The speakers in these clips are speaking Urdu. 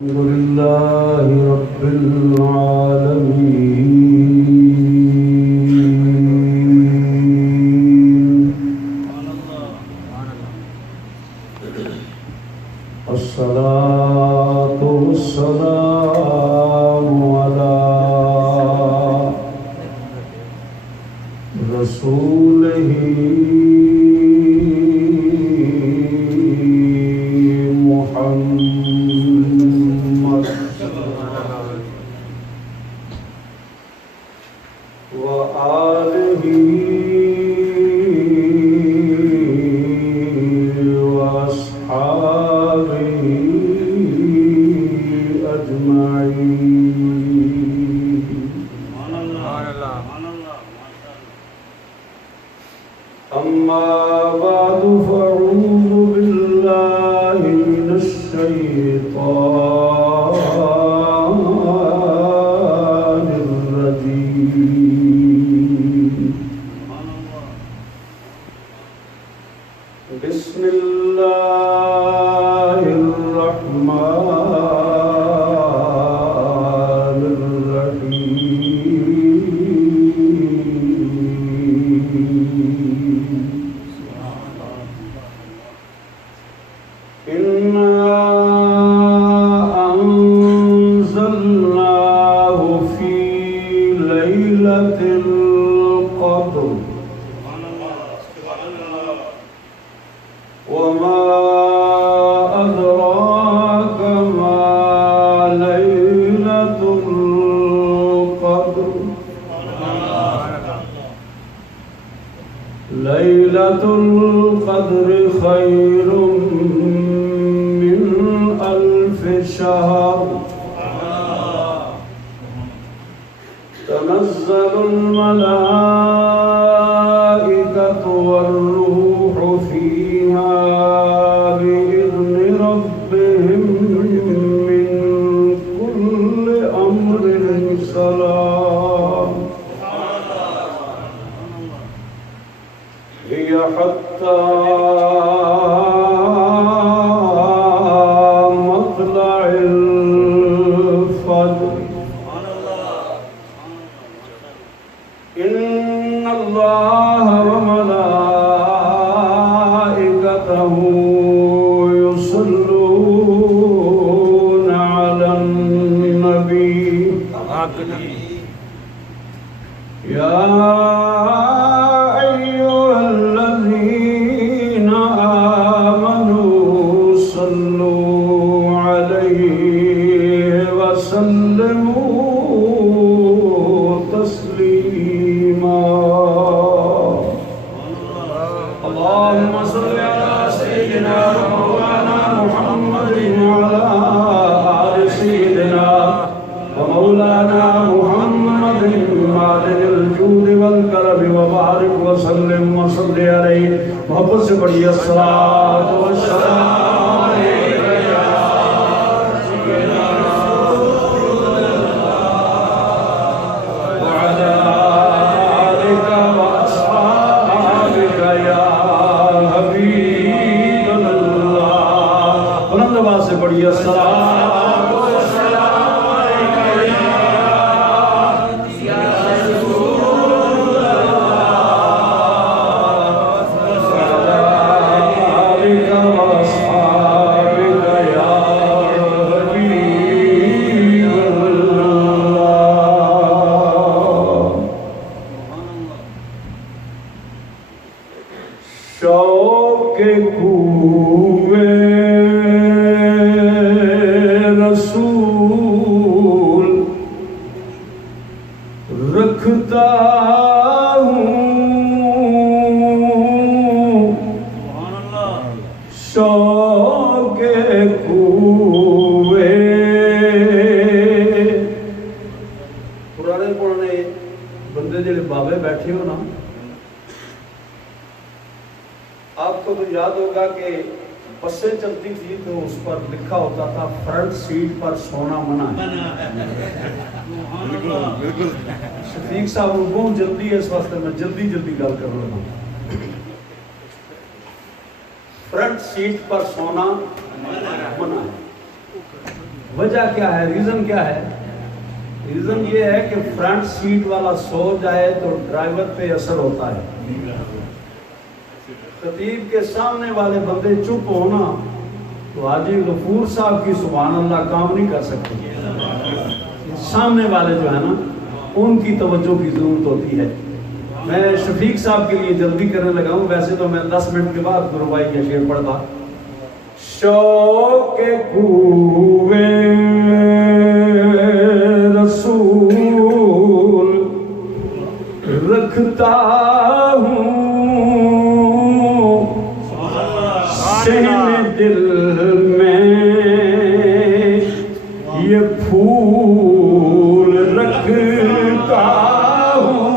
الحمد لله رب العالمين الصلاة والسلام على رسوله ليلة القدر خير من ألف شهر تنزل الملائكة والروح فيها بإذن ربهم من كل أمر سلام هي حتى مطلع الفجر إن الله وملائكته يصلون على النبي يا محبت سے پڑھیے الصلاۃ والسلام علیک یا سیدنا رسول اللہ وعلی آلک واصحابک یا حبیب اللہ بلند آواز سے پڑھیے الصلاۃ فرنٹ سیٹ پر سونا منع ہے شفیق صاحب بہت جلدی ہے اس واسطے میں جلدی گل کر رہا ہوں فرنٹ سیٹ پر سونا منع ہے وجہ کیا ہے، ریزن کیا ہے؟ ریزن یہ ہے کہ فرنٹ سیٹ والا سو جائے تو ڈرائیور پہ اثر ہوتا ہے، خطیب کے سامنے والے بندے چپ ہونا تو حاجی غفور صاحب کی سبحان اللہ کام نہیں کر سکتے، سامنے والے جو ہے نا ان کی توجہ کی ضرورت ہوتی ہے۔ میں شفیق صاحب کے لیے جلدی کرنے لگا ہوں، ویسے تو میں 10 منٹ کے بعد گروبائی کا شعر پڑھتا۔ شوق کوئے رسول رکھتا ہوں، سہن دل میں یہ پھول رکھتا ہوں،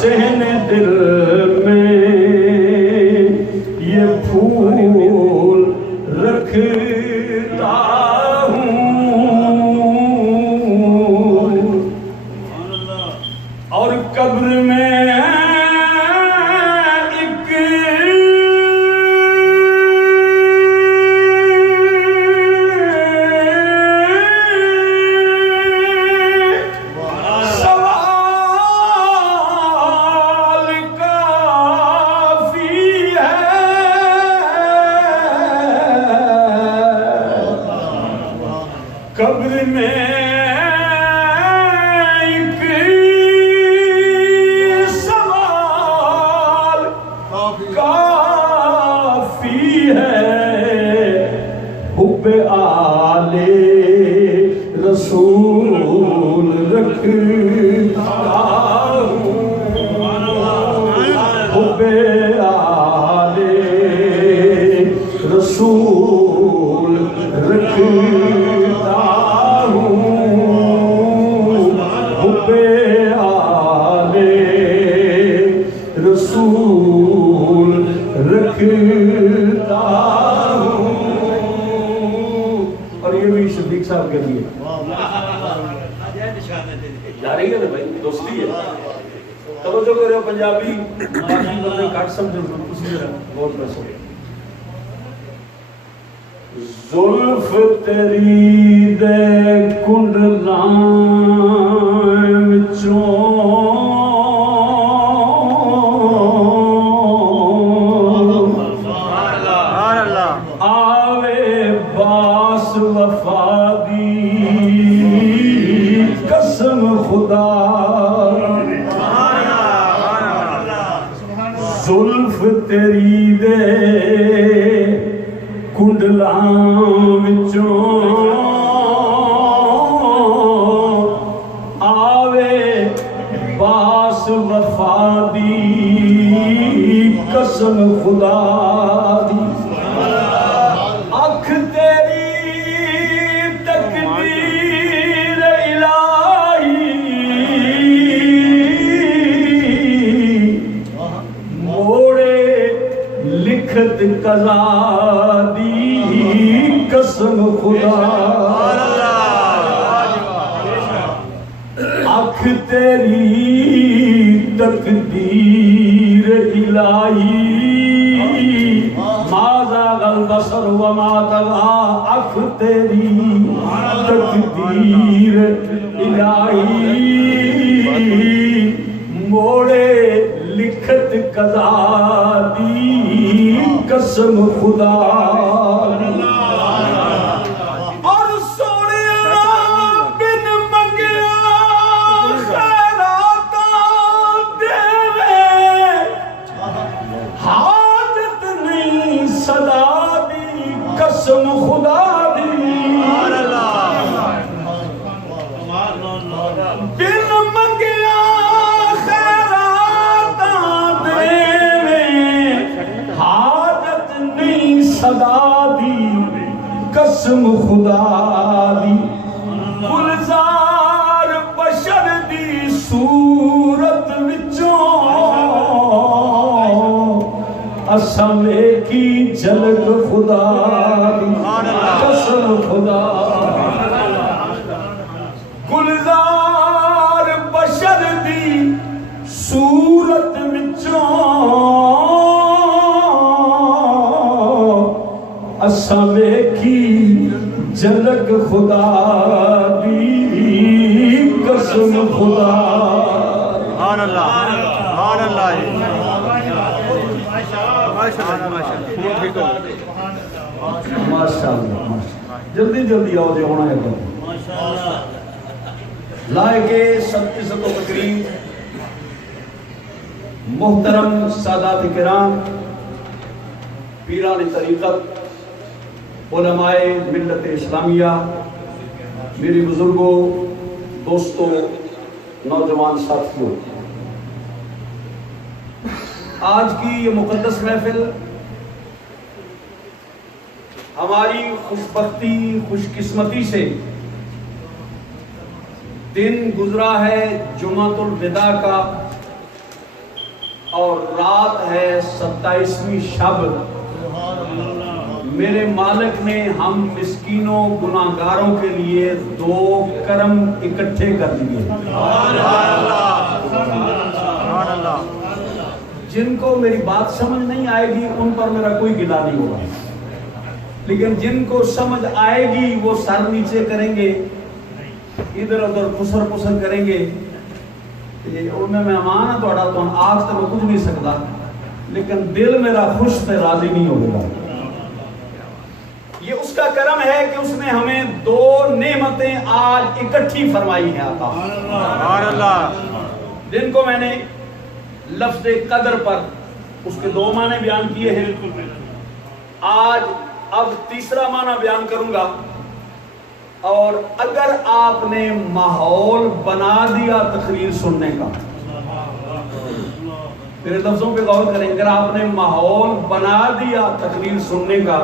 سہن دل میں یہ پھول رکھتا ہوں، اور قبر میں قبر میں ایک سوال کافی ہے، حب آل رسول رکھتا ہوں، حب آل رسول رکھتا رسول رکھتا ہوں۔ اور یہ بھی شفیق صاحب کے لیے جا رہی ہے نا بھائی، دوستی ہے، توجہ کرو پنجابی باقی بندے کٹ سمجھو، اسی طرح غور کر سکے۔ زلف تیری دے کنڈلاں وچوں وفا دی قسم خدا، زلف تیری دے کنڈلاں وچوں آوے باس وفا دی قسم خدا دی، اکھ تیری تقدیر الہی موڑے لکھت قضا دی قسم خدا، اکھ تیری تقدیر الہی ما زاغ البصر وما طغى، اکھ تیری تقدیر الہی موڑے لکھت قضا دی قسم خدا، اور سوڑیا بن منگیا خیراتاں دیوے، حاجت نہیں صدا دی قسم خدا دی، بن منگیا خیراتاں دیوے، حاجت نہیں صدا دی قسم خدا دی، گلزار بشر دی صورت وچوں اساں ویکھی جھلک خدا دی قسم خدا، گلزار بشر دی صورت وچوں اساں ویکھی جلک خدا دی قسم خدا سبحان اللہ سبحان اللہ ماشاء اللہ جلدی جلدی آؤ جو ہونا ہے لائقے سب عزت و تکریم محترم سادات کرام پیران طریقت علماء ملت اسلامیہ میری بزرگوں دوستوں نوجوان ساتھیوں آج کی یہ مقدس محفل ہماری خوش بختی خوش قسمتی سے دن گزرا ہے جمعۃ الوداع کا اور رات ہے 27ویں شب میرے مالک نے ہم مسکینوں گناہگاروں کے لیے 2 کرم اکٹھے کر دیے جن کو میری بات سمجھ نہیں آئے گی ان پر میرا کوئی گلہ نہیں ہوگا لیکن جن کو سمجھ آئے گی وہ سر نیچے کریں گے ادھر ادھر پسر پسر کریں گے ان میں مہمان ہے تو آج تک میں کچھ نہیں سکتا لیکن دل میرا خوش تے راضی نہیں ہوگا یہ اس کا کرم ہے کہ اس نے ہمیں 2 نعمتیں آج اکٹھی فرمائی ہیں آقا سبحان اللہ جن کو میں نے لفظ قدر پر اس کے 2 معنی بیان کیے ہیں آج اب تیسرا معنی بیان کروں گا اور اگر آپ نے ماحول بنا دیا تقریر سننے کا میرے لفظوں پہ غور کریں اگر آپ نے ماحول بنا دیا تقریر سننے کا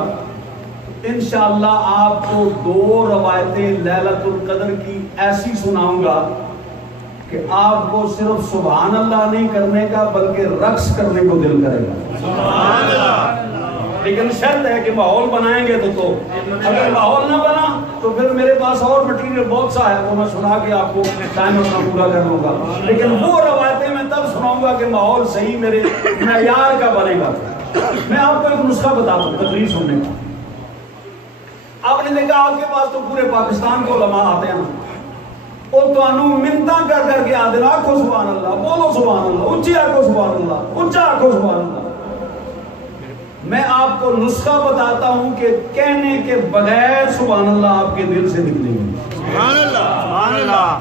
انشاءاللہ آپ کو 2 روایتیں لیلۃ القدر کی ایسی سناؤں گا کہ آپ کو صرف سبحان اللہ نہیں کرنے کا بلکہ رقص کرنے کو دل کرے گا سبحان اللہ لیکن شرط ہے کہ ماحول بنائیں گے تو اگر ماحول نہ بنا تو پھر میرے پاس اور مٹیریل بہت سا ہے وہ میں سنا کے آپ کو ٹائم اپنا پورا کر لوں گا لیکن وہ روایتیں میں تب سناؤں گا کہ ماحول صحیح میرے معیار کا بنے گا میں آپ کو ایک نسخہ بتا دوں تقریر سننے کا آپ نے دیکھا آپ کے پاس تو پورے پاکستان کے علماء آتے ہیں وہ تو منتاں کر کر کے آتے ہیں آنکھو سبحان اللہ بولو سبحان اللہ اونچی آنکھو سبحان اللہ اونچا آنکھو سبحان اللہ میں آپ کو نسخہ بتاتا ہوں کہ کہنے کے بغیر سبحان اللہ آپ کے دل سے نکلے گی سبحان اللہ سبحان اللہ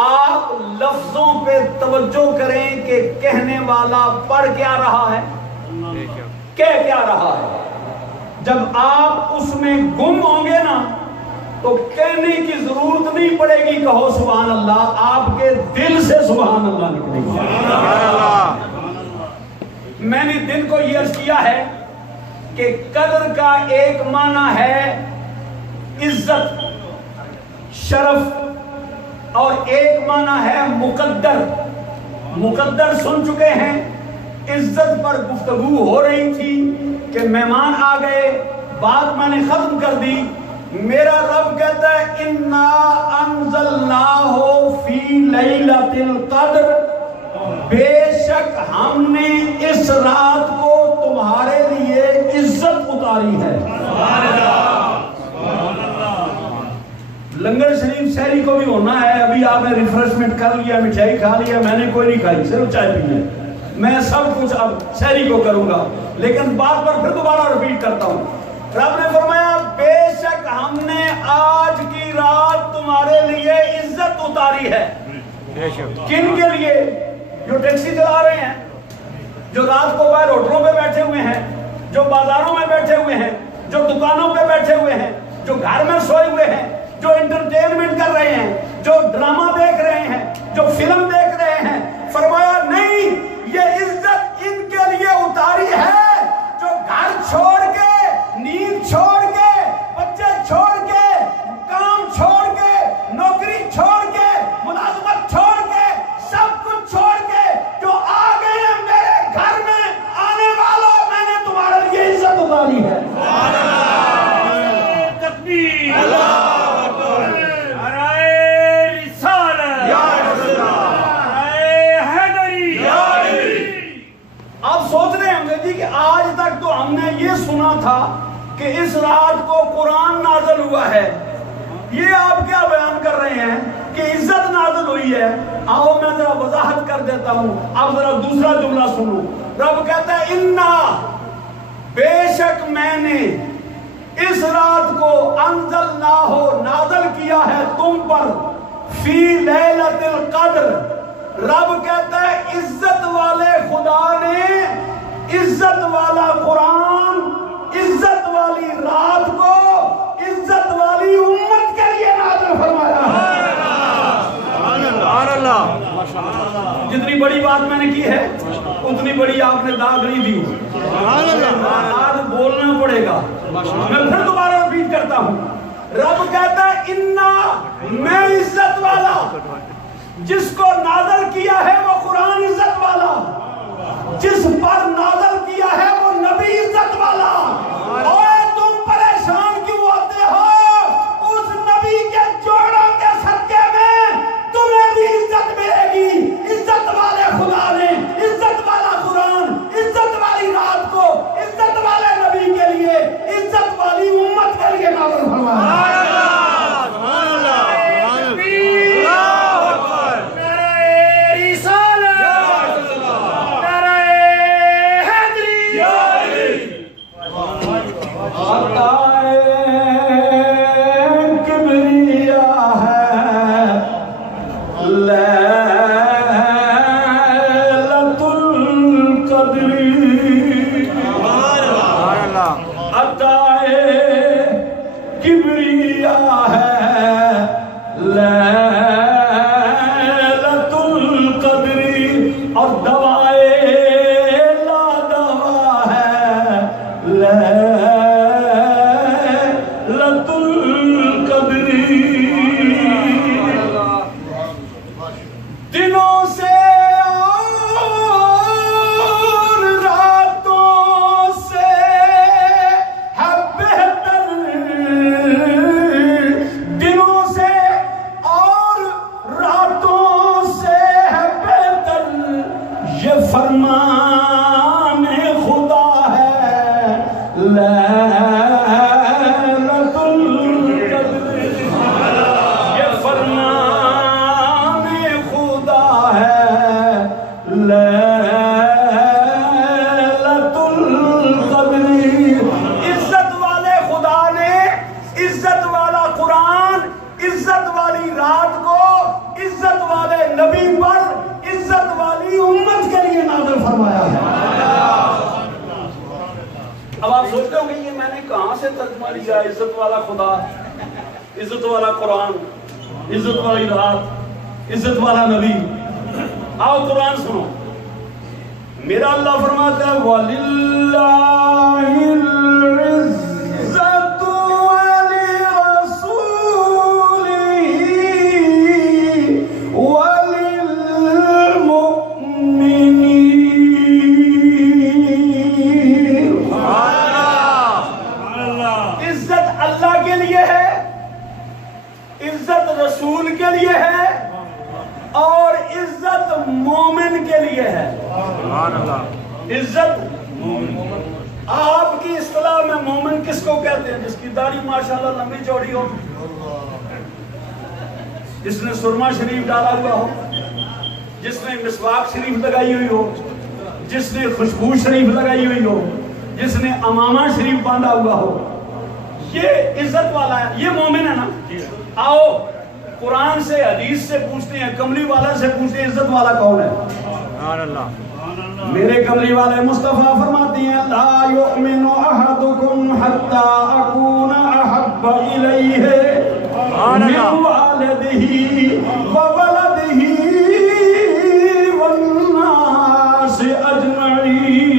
آپ لفظوں پہ توجہ کریں کہ کہنے والا پڑھ کیا رہا ہے کہہ کیا رہا ہے جب آپ اس میں گم ہوں گے نا تو کہنے کی ضرورت نہیں پڑے گی کہو سبحان اللہ آپ کے دل سے سبحان اللہ نکلے گی سبحان اللہ میں نے دن کو یہ عرض کیا ہے کہ قدر کا ایک معنی ہے عزت شرف اور ایک معنی ہے مقدر مقدر سن چکے ہیں عزت پر گفتگو ہو رہی تھی کہ مہمان آ گئے بات میں نے ختم کر دی میرا رب کہتا ہے اِنَّا أَنزَلْنَاهُ فِي لَيْلَةِ الْقَدْرِ بے شک ہم نے اس رات کو تمہارے لیے عزت اتاری ہے لنگر شریف شہری کو بھی ہونا ہے ابھی آپ نے ریفریشمنٹ کر لیا مٹھائی کھا لیا میں نے کوئی نہیں کھائی صرف چائے پی ہے میں سب کچھ اب شہری کو کروں گا لیکن بات پر پھر دوبارہ ریپیٹ کرتا ہوں رب نے فرمایا بے شک ہم نے آج کی رات تمہارے لیے عزت اتاری ہے کن کے لیے جو ٹیکسی چلا رہے ہیں جو رات کو باہر ہوٹلوں پہ بیٹھے ہوئے ہیں جو بازاروں میں بیٹھے ہوئے ہیں جو دکانوں پہ بیٹھے ہوئے ہیں جو گھر میں سوئے ہوئے ہیں جو انٹرٹینمنٹ کر رہے ہیں جو ڈرامہ دیکھ رہے ہیں جو فلم دیکھ رہے ہیں فرمایا نہیں یہ عزت ان کے لیے اتاری ہے جو گھر چھوڑ کے نیند چھوڑ کے بچے چھوڑ کے کام چھوڑ کے نوکری چھوڑ کے ملازمت چھوڑ کے سب کچھ چھوڑ کے جو آ گئے ہیں میرے گھر میں آنے والوں میں نے تمہارے لیے عزت اتاری ہے تکبیر سوچ رہے ہوں گے جی کہ آج تک تو ہم نے یہ سنا تھا کہ اس رات کو قرآن ہوا ہے، یہ آپ کیا بیان کر رہے ہیں کہ عزت نازل ہوئی ہے؟ آؤ میں ذرا وضاحت کر دیتا ہوں، اب ذرا دوسرا جملہ سنو۔ رب کہتا ہے اِنَّا، بے شک میں نے اس رات کو انزلناہ نازل کیا ہے تم پر، فی لیلۃ القدر۔ رب کہتا ہے عزت والے خدا نے عزت والا قرآن، عزت والی رات کو عزت والی امت کے لیے نازل فرمایا ہے۔ سبحان اللہ۔ جتنی بڑی بات میں نے کی ہے اتنی بڑی آپ نے داغ نہیں دی۔ سبحان اللہ۔ آج بولنا پڑے گا، میں پھر دوبارہ ریپیٹ کرتا ہوں۔ رب کہتا ہے اِنَّا، میں عزت والا، جس کو نازل کیا ہے وہ قرآن عزت والا، جس پر نازل کیا ہے وہ نبی عزت والا۔ اور تم پریشان کیوں ہوتے ہو؟ اس نبی کے جوڑوں کے صدقے میں تمہیں بھی عزت ملے گی۔ عزت والے خدا نے عزت والا قرآن، عزت والی رات کو عزت والے نبی کے لیے، عزت والی امت کے لیے نازل فرمایا۔ عزت والا خدا، عزت والا قرآن، عزت والی رات، عزت والا نبی۔ آؤ قرآن سنو، میرا اللہ فرماتا ہے وَلِلَّهِ الْعِزَّةُ وَلِرَسُولِهِ وَلِلْمُؤْمِنِينَ۔ عزت اللہ کے لیے ہے، عزت رسول کے لیے ہے، اور عزت مومن کے لیے ہے۔ عزت آپ کی اصطلاح میں مومن کس کو کہتے ہیں؟ جس کی داڑھی ماشاءاللہ لمبی چوڑی ہو، جس نے سرما شریف ڈالا ہوا ہو، جس نے مسواک شریف لگائی ہوئی ہو، جس نے خوشبو شریف لگائی ہوئی ہو، جس نے امامہ شریف باندھا ہوا ہو، یہ عزت والا ہے، یہ مومن ہے نا۔ آؤ قرآن سے حدیث سے پوچھتے ہیں، کملی والا سے پوچھتے ہیں عزت والا کون ہے؟ میرے کملی والے مصطفیٰ فرماتے ہیں لا یؤمن احدکم حتی اکون احب الیہ من والدہ وولدہ والناس اجمعین۔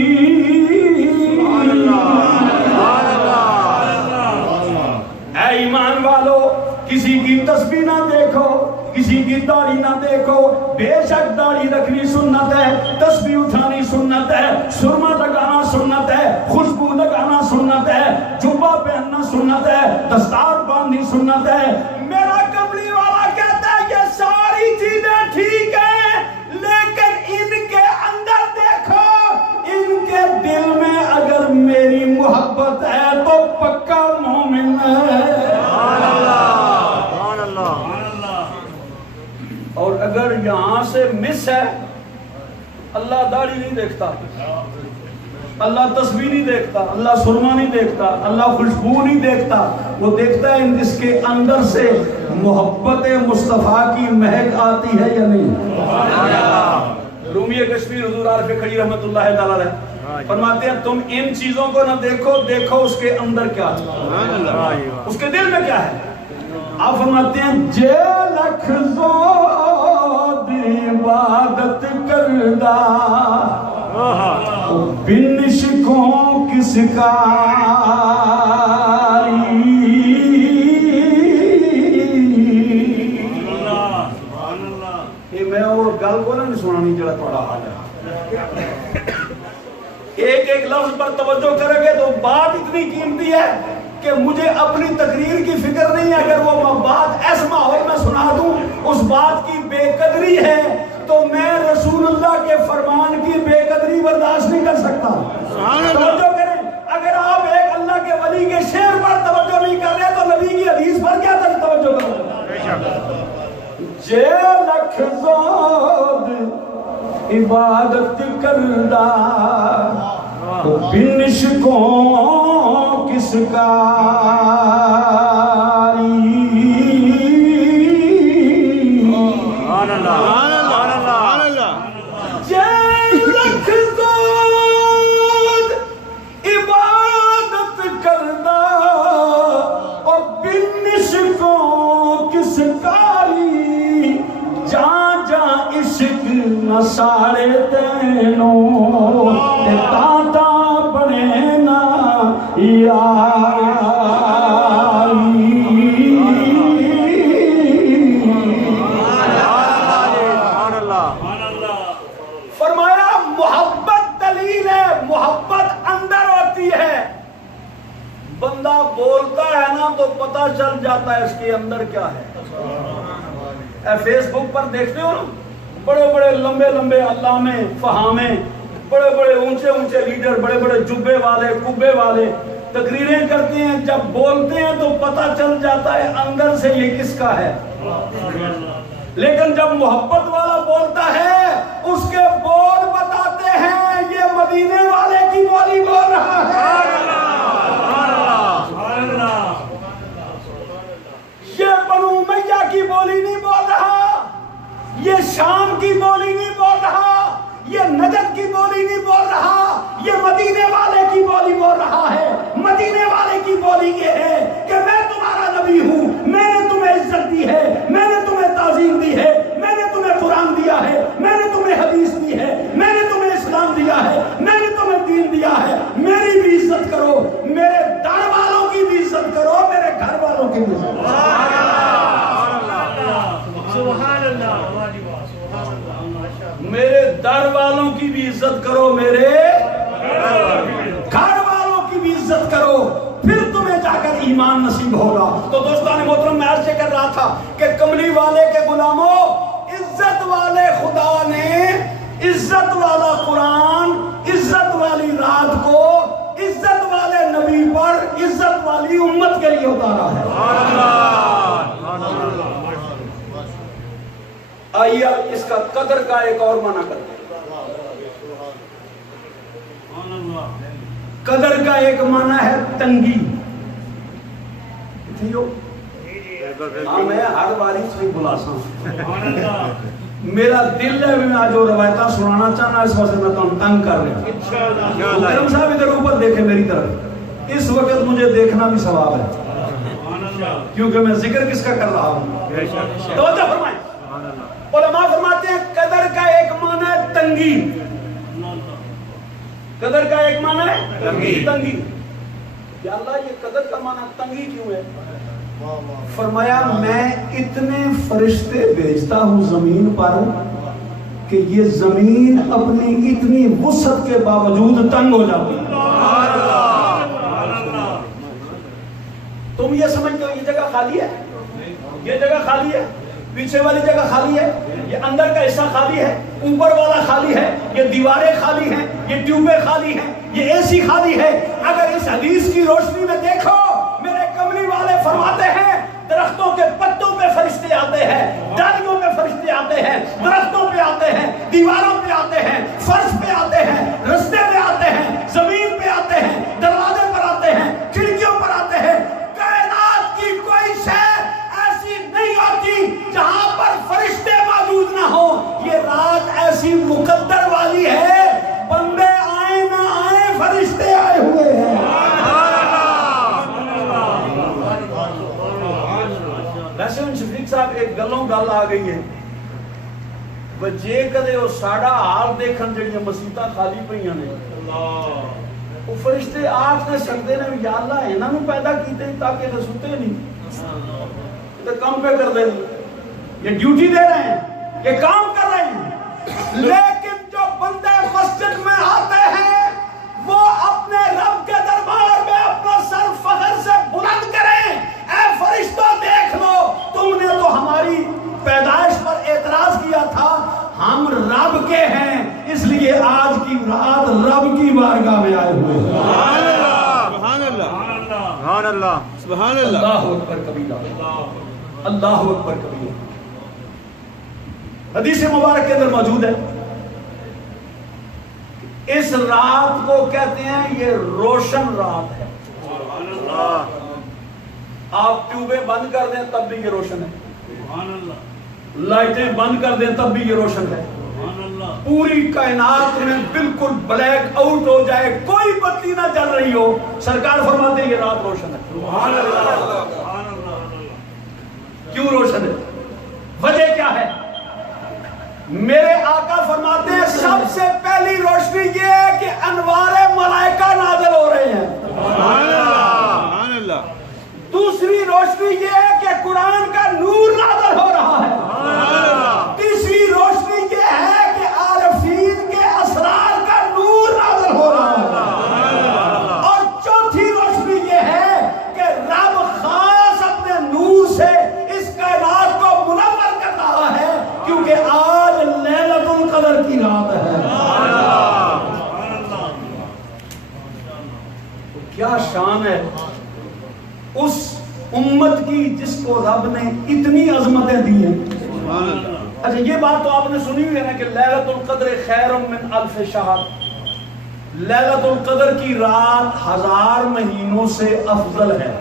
اے ایمان والو، کسی کی تسبیح نہ دیکھو، کسی کی داڑھی نہ دیکھو، بے شک داڑھی رکھنی سنت ہے، تسبیح اٹھانی سنت ہے، سرما لگانا سنت ہے، خوشبو لگانا سنت ہے، جبہ پہننا سنت ہے، دستار باندھنی سنت ہے۔ میرا کملی والا کہتا ہے یہ ساری چیزیں ٹھیک ہیں، لیکن ان کے اندر دیکھو، ان کے دل میں اگر میری محبت ہے تو پکا مومن ہے۔ سے مس ہے. اللہ داڑھی نہیں دیکھتا, اللہ تسبیح نہیں دیکھتا, اللہ سرما نہیں دیکھتا, اللہ خوشبو نہیں دیکھتا. وہ دیکھتا ہے اس کے اندر سے محبت مصطفیٰ کی مہک آتی ہے یا نہیں. رومی کشمیر حضور عارف کھڑی رحمت اللہ تعالی علیہ فرماتے ہیں تم ان چیزوں کو نہ دیکھو, دیکھو اس کے اندر کیا ہے, اس کے دل میں کیا ہے. آپ فرماتے ہیں جے لکھزوں دی عبادت کردہ بن شکوں کس کاری. یہ میں وہ گل کو نہیں سنانی جڑا تھوڑا حال ہے. ایک ایک لفظ پر توجہ کریں گے تو بات اتنی قیمتی ہے کہ مجھے اپنی تقریر کی فکر نہیں ہے. اگر وہ بات ایسا ماحول میں سنا دوں اس بات کی بے قدری ہے تو میں رسول اللہ کے فرمان کی بے قدری برداشت نہیں کر سکتا. توجہ کریں, اگر آپ ایک اللہ کے ولی کے شعر پر توجہ نہیں کر رہے تو نبی کی حدیث پر کیا توجہ کریں. جے لکھزود عبادت کردہ بن شکوں کس کاری. جے لکھزود عبادت کردہ اور بن شکوں کس کاری. جان جان عشق نہ ساڑے تینوں تاتا بنے نا یاری. فرمایا محبت دلیل ہے, محبت اندر ہوتی ہے. بندہ بولتا ہے نا تو پتہ چل جاتا ہے اس کے اندر کیا ہے. فیس بک پر دیکھتے ہو نا بڑے بڑے لمبے لمبے علامے فہامے, بڑے بڑے اونچے اونچے لیڈر, بڑے بڑے جبے والے کبے والے تقریریں کرتے ہیں. جب بولتے ہیں تو پتہ چل جاتا ہے اندر سے یہ کس کا ہے. لیکن جب محبت والا بولتا ہے اس کے بول بتاتے ہیں یہ مدینے والے کی بولی بول رہا ہے, یہ بنو امیہ کی بولی نہیں بول رہا, یہ شام کی بولی نہیں بول رہا, یہ نجد کی بولی نہیں بول رہا, یہ مدینے والے کی بولی بول رہا ہے. مدینے والے کی بولی یہ ہے کہ میں تمہارا نبی ہوں, میں نے تمہیں عزت دی ہے, میں نے تمہیں تعظیم دی ہے, میں نے تمہیں قرآن دیا ہے, میں نے تمہیں حدیث دی ہے, میں نے تمہیں اسلام دیا ہے, میں نے تمہیں دین دیا ہے. میری بھی عزت کرو, میرے در والوں کی بھی عزت کرو, میرے گھر والوں کی بھی عزت کرو. میرے در والوں کی بھی عزت کرو, میرے گھر والوں کی بھی عزت کرو, پھر تمہیں جا کر ایمان نصیب ہوگا. تو دوستان محترم میں عرض کر رہا تھا کہ کملی والے کے غلاموں, عزت والے خدا نے عزت والا قرآن, عزت والی رات کو عزت والے نبی پر عزت والی امت کے لیے اتارا ہے. آئیے اس کا قدر کا ایک اور معنی کرتے ہیں. قدر کا ایک معنی ہے تنگی. میں ہر باری سے بلاسا ہوں, میرا دل ہے میں آج وہ روایتہ سنانا چاہنا, اس وقت میں تو تنگ کر رہا ہوں. مکرم صاحب ادھر اوپر دیکھیں میری طرف, اس وقت مجھے دیکھنا بھی ثواب ہے کیونکہ میں ذکر کس کا کر رہا ہوں. توجہ فرمائیں, علماء فرماتے ہیں قدر کا ایک معنی ہے تنگی. قدر کا ایک معنی ہے تنگی. یا اللہ یہ قدر کا معنی تنگی کیوں ہے؟ فرمایا میں اتنے فرشتے بھیجتا ہوں زمین پر کہ یہ زمین اپنی اتنی وسعت کے باوجود تنگ ہو جاتی ہے. تم یہ سمجھتے ہو یہ جگہ خالی ہے, یہ جگہ خالی ہے, پیچھے والی جگہ خالی ہے, یہ اندر کا حصہ خالی ہے, اوپر والا خالی ہے, یہ دیواریں خالی ہیں, یہ ٹیوبیں خالی ہیں, یہ اے سی خالی ہے. اگر اس حدیث کی روشنی میں دیکھو, میرے کملی والے فرماتے ہیں درختوں کے پتوں پہ فرشتے آتے ہیں, ڈالیوں پہ فرشتے آتے ہیں, درختوں پہ آتے دیواروں پہ آتے ہیں، فرش پہ آتے ہیں، رستے پہ آتے ہیں، زمین پہ آتے ہیں، دروازے پر آتے ہیں، کھڑکیوں پر آتے ہیں. کائنات کی کوئی شے ایسی نہیں ہوتی جہاں پر فرشتے موجود نہ ہو. یہ رات ایسی مقدر والی ہے، بندے آئے نہ آئے فرشتے آئے ہوئے ہیں. ویسے ان شفیق صاحب ایک گلوں گل آ گئی ہے جے کدے وہ ساڑا حال دیکھن جڑیاں مسیتاں خالی پئیاں نے وہ فرشتے آخ دے سکتے نے یا اللہ انہاں نوں پیدا کیتے تاکہ یہ سوتے نہیں، یہ کام پہ کر دیں، یہ ڈیوٹی دے رہے ہیں، یہ کام کر رہے ہیں. لیکن جو بندے مسجد میں آتے ہیں وہ اپنے رب کے دربار میں اپنا سر فخر سے بلند کریں. اے فرشتوں دیکھ لو، تم نے تو ہماری پیدائش پر اعتراض کیا تھا، ہم رب کے ہیں، اس لیے آج کی رات رب کی بارگاہ میں آئے ہوئے ہیں. سبحان اللہ، سبحان اللہ، سبحان اللہ. اللہ اکبر کبیرہ، اللہ اکبر کبیرہ. حدیث مبارک کے اندر موجود ہے اس رات کو کہتے ہیں یہ روشن رات ہے. آپ ٹیوبیں بند کر دیں تب بھی یہ روشن ہے، لائٹیں بند کر دیں تب بھی یہ روشن ہے. پوری کائنات میں بالکل بلیک آؤٹ ہو جائے، کوئی بتی نہ جل رہی ہو، سرکار فرماتے ہیں یہ رات روشن ہے. کیوں روشن ہے؟ وجہ کیا ہے؟ میرے آقا فرماتے ہیں سب سے پہلی روشنی یہ ہے کہ انوار ملائکہ نازل ہو رہے ہیں. سبحان اللہ. دوسری روشنی یہ ہے کہ قرآن کا نور نازل ہو رہا ہے. تیسری روشنی یہ ہے کہ عارفین کے اسرار کا نور نازل ہو رہا ہے. اور چوتھی روشنی یہ ہے کہ رب خاص اپنے نور سے اس کائنات کو منور کر رہا ہے کیونکہ آج لیلۃ القدر کی رات ہے. کیا شان ہے اس امت کی جس کو رب نے اتنی عظمتیں دی ہیں. اچھا یہ بات تو آپ نے سنی ہوئی ہے نا کہ لیلۃ القدر خیر من الف شہر، لیلۃ القدر کی رات 1000 مہینوں سے افضل ہے.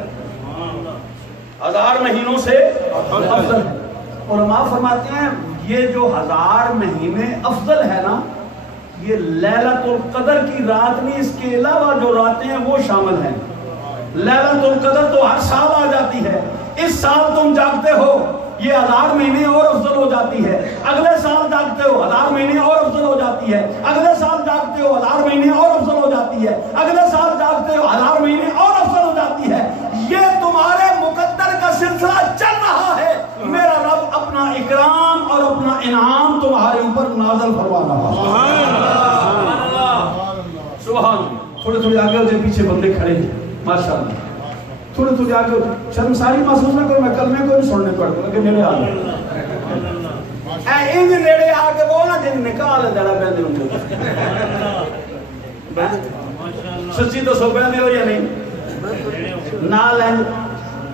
1000 مہینوں سے افضل ہے. علماء فرماتے ہیں یہ جو 1000 مہینے افضل ہے نا، یہ لیلۃ القدر کی رات نہیں، اس کے علاوہ جو راتیں ہیں وہ شامل ہیں. لیلۃ القدر تو ہر سال آ جاتی ہے، اس سال تم جاگتے ہو یہ 1000 مہینے اور افضل ہو جاتی ہے، اگلے سال جاگتے ہو 1000 مہینے اور افضل ہو جاتی ہے، اگلے سال جاگتے ہو 1000 مہینے اور افضل ہو جاتی ہے، اگلے سال جاگتے ہو 1000 مہینے اور افضل ہو جاتی ہے. یہ تمہارے مقدر کا سلسلہ چل رہا ہے. میرا رب اپنا اکرام اور اپنا انعام تمہارے اوپر نازل فرما رہا ہے. سبحان اللہ. تھوڑے تھوڑے آگے ہو جائے، پیچھے بندے کھڑے ہیں ماشاءاللہ. تھوڑے تھوڑے آگے ہو جائے، شرمساری محسوس نہ کرو، میں کلمے کو نہیں سننے پڑتا کہ نیڑے آ جائے. ان نیڑے آ کے وہ نا جن نکاح لے جڑا پہندے ہوں. سچی تو سو پہندے ہو یا نہیں؟ نہ لین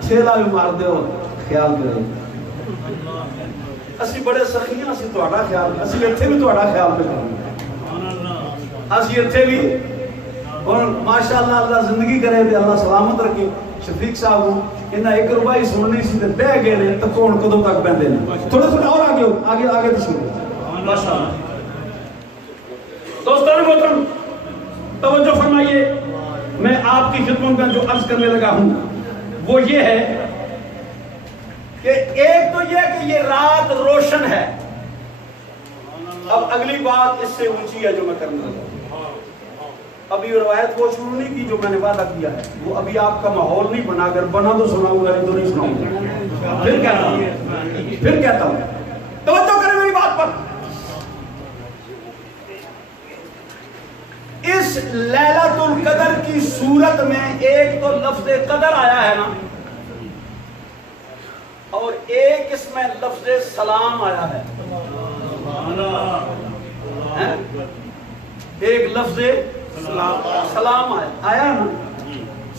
چھیلا بھی مار دے ہو، خیال کرے. اسی بڑے سخی ہیں، اسی تہاڈا خیال، اسی ایتھے بھی تہاڈا خیال پہ کریں. اسی ایتھے بھی اور ماشاءاللہ اللہ زندگی کرے دے، اللہ سلامت رکھے. شفیق صاحب انہاں 1 روپے سننی سی تے بہ گئے نے تے کون کدوں تک بہندے نے. تھوڑے تھوڑے اور آگے ہو، آگے آگے تشریف ماشاءاللہ. دوستان محترم توجہ فرمائیے، میں آپ کی خدمت میں جو عرض کرنے لگا ہوں وہ یہ ہے کہ ایک تو یہ کہ یہ رات روشن ہے. اب اگلی بات اس سے اونچی ہے جو میں کرنے لگا. ابھی روایت وہ شروع نہیں کی جو میں نے وعدہ کیا ہے، وہ ابھی آپ کا ماحول نہیں بنا، اگر بنا تو سناؤں گا، نہیں تو نہیں سناؤں گا. پھر کہتا ہوں توجہ کریں میری بات پر. اس لیلۃ القدر کی صورت میں ایک تو لفظ قدر آیا ہے نا، اور ایک اس میں لفظ سلام آیا ہے. ایک لفظ سلام آیا نا،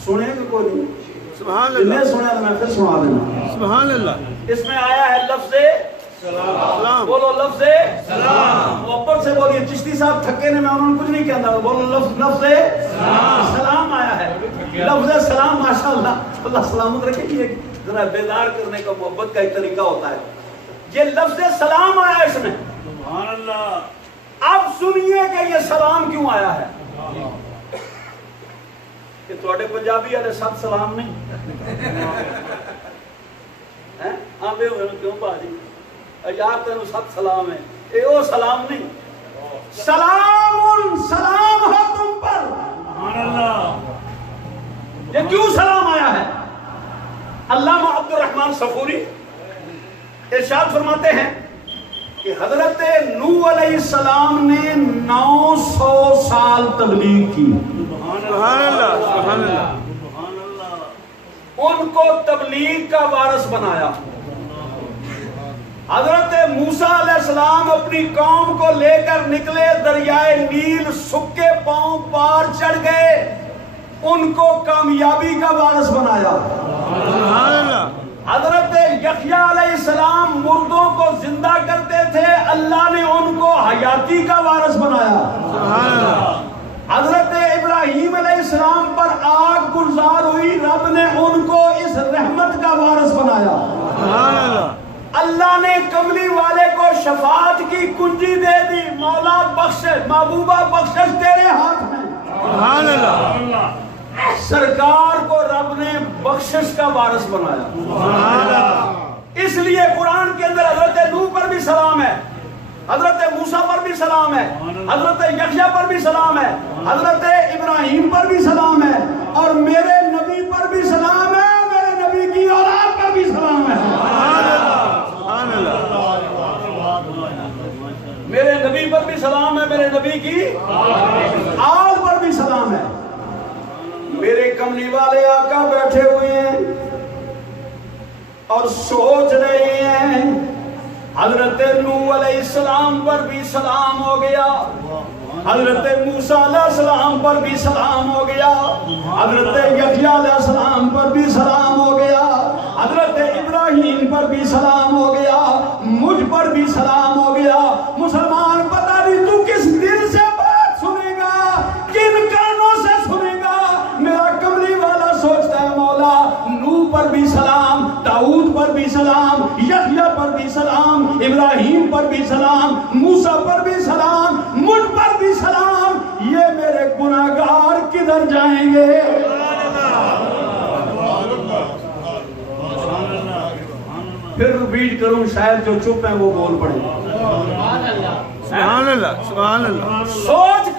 سنے کہ کوئی نہیں؟ سبحان اللہ. میں سنا تو میں پھر سنا دینا. سبحان اللہ. اس میں آیا ہے لفظ سلام بولو لفظ سلام. اوپر سے بولیے. چشتی صاحب تھکے نے میں انہوں نے کچھ نہیں کہنا. بولو لفظ سلام آیا ہے. لفظ سلام ماشاءاللہ اللہ سلامت رکھے. یہ ذرا بیدار کرنے کا محبت کا ایک طریقہ ہوتا ہے. یہ لفظ سلام آیا اس میں. سبحان اللہ. اب سنیے کہ یہ سلام کیوں آیا ہے. کہ تھوڑے پنجابی والے سب سلام نہیں آدھے ہوئے کیوں بھاجی یار تینوں سب سلام ہے. اے او سلام نہیں. سلام سلام ہو تم پر. سبحان اللہ. یہ کیوں سلام آیا ہے. علامہ عبد الرحمن صفوری ارشاد فرماتے ہیں کہ حضرت نوح علیہ السلام نے 900 سال تبلیغ کی. سبحان اللہ. سبحان اللہ. ان کو تبلیغ کا وارث بنایا. حضرت موسیٰ علیہ السلام اپنی قوم کو لے کر نکلے. دریائے نیل سکے پاؤں پار چڑھ گئے. ان کو کامیابی کا وارث بنایا. سبحان اللہ. حضرت یحییٰ علیہ السلام مردوں کو زندہ کرتے تھے. اللہ نے ان کو حیاتی کا وارث بنایا. سبحان اللہ. حضرت ابراہیم علیہ السلام پر آگ گلزار ہوئی. رب نے ان کو اس رحمت کا وارث بنایا. سبحان اللہ. اللہ نے کملی والے کو شفاعت کی کنجی دے دی. مولا بخش محبوبہ بخشش تیرے ہاتھ میں. سبحان اللہ. سرکار کو رب نے بخشش کا وارث بنایا. سبحان اللہ. اس لیے قرآن کے اندر حضرت نوح پر بھی سلام ہے. حضرت موسیٰ پر بھی سلام ہے. حضرت یحییٰ پر بھی سلام ہے. حضرت ابراہیم پر بھی سلام ہے. اور میرے نبی پر بھی سلام ہے. میرے نبی کی اولاد پر بھی سلام ہے. سبحان اللہ. میرے نبی پر بھی سلام ہے. میرے نبی کی آل پر بھی سلام ہے. میرے کملی والے آقا بیٹھے ہوئے ہیں اور سوچ رہے ہیں. حضرت نوح علیہ السلام پر بھی سلام ہو گیا. حضرت موسیٰ علیہ السلام پر بھی سلام ہو گیا. حضرت یحییٰ علیہ السلام پر بھی سلام ہو گیا. حضرت ابراہیم پر بھی سلام ہو گیا. مجھ پر بھی سلام ہو گیا. مسلمان پتہ نہیں تو کس دل سے بات سنے گا, کن کانوں سے سنے گا. میرا کملی والا سوچتا ہے مولا نوح پر بھی سلام, داؤد پر بھی سلام, یحییٰ پر بھی سلام, ابراہیم پر بھی سلام, موسیٰ پر بھی سلام, مجھ پر بھی سلام. یہ میرے گناہگار کدھر جائیں گے. پھر ریپیٹ کروں شاید جو چپ ہیں وہ بول پڑیں. سبحان اللہ. سبحان اللہ. سوچ